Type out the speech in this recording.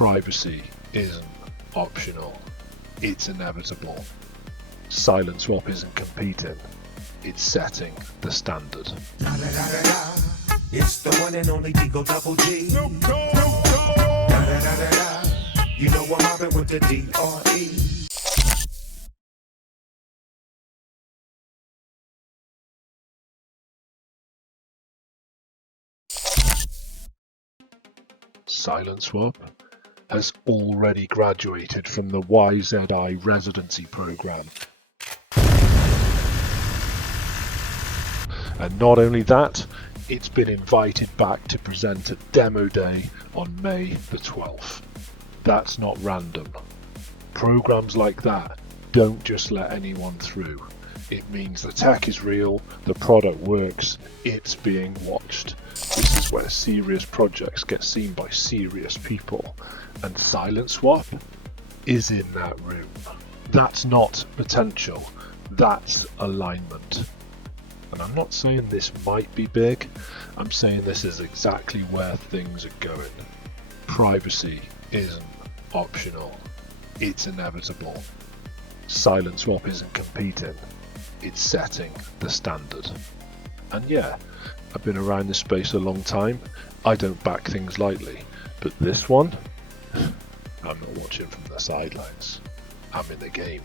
Privacy isn't optional, it's inevitable. Silent swap isn't competing, it's setting the standard. Da, da, da, da, da. It's the one and only Digo Double G. Da, da, da, da, da. You know I'm mobbing with the D-R-E. Silent swap has already graduated from the YZI residency program. And not only that, it's been invited back to present at Demo Day on May the 12th. That's not random. Programs like that don't just let anyone through. It means the tech is real, the product works, it's being watched. This is where serious projects get seen by serious people, and Silent Swap is in that room. That's not potential, that's alignment. And I'm not saying this might be big, I'm saying this is exactly where things are going. Privacy isn't optional, it's inevitable. Silent Swap isn't competing, it's setting the standard. And yeah, I've been around this space a long time, I don't back things lightly, but this one, I'm not watching from the sidelines, I'm in the game.